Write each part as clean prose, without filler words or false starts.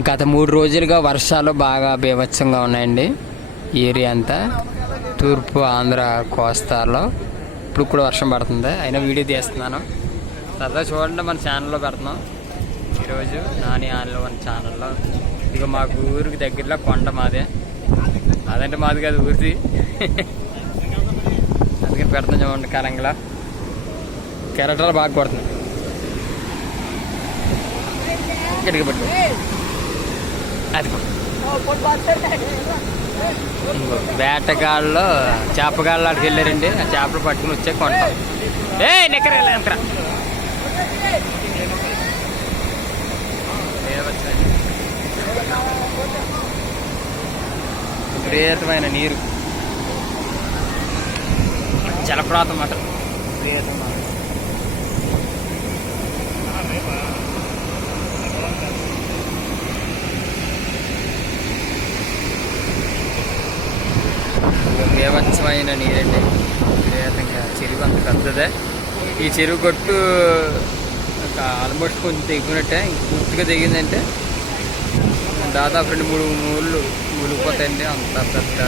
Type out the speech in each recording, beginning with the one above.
గత 3 రోజులుగా వర్షాలు బాగా బీభత్సంగా ఉన్నాయండి. ఈ ఏరియా అంతా తూర్పు ఆంధ్ర కోస్తాలో ఇప్పుడు కూడా వర్షం పడుతుంది. అయినా వీడియో తీస్తున్నాను, సరదా చూడండి. మన ఛానల్లో పెడుతున్నాం ఈరోజు, నాని ఆన్లో మన ఛానల్లో. ఇక మాకు ఊరికి దగ్గరలో కొండ మాదే, అదంటే మాది కాదు ఊరిది. అందుకని పెడుతున్నాం చూడండి. కరంగలా కెరటాలు బాగా కొడుతుంది. ఇక్కడికి పట్టు అది వేటగాళ్ళు చేపగాళ్ళు అక్కడికి వెళ్ళారండి. ఆ చేపలు పట్టుకుని వచ్చే కొంటాం. నిక్కర నిక్కర విపరీతమైన నీరు, జలప్రాతం మాట విపరీతం. బీభత్సమైన నీరండి, విపరీతంగా. చెరువు అంత పెద్దదే. ఈ చెరువు గట్టు ఆల్మోస్ట్ కొంచెం తెగినట్టే, పూర్తిగా తెగిందంటే దాదాపు 2-3 ఊళ్ళు మునిగిపోతాయండి. అంత పెద్ద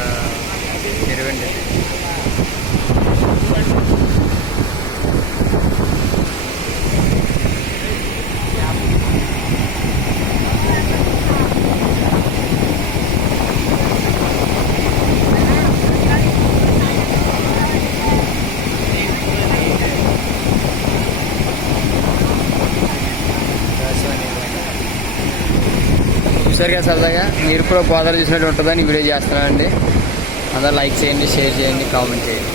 చెరువు అండి. చూసారుగా సరదాగా, మీరు కూడా గోదావరి చూసినట్టు ఉంటుందని వీడియో చేస్తున్నానండి. అందరూ లైక్ చేయండి, షేర్ చేయండి, కామెంట్ చేయండి.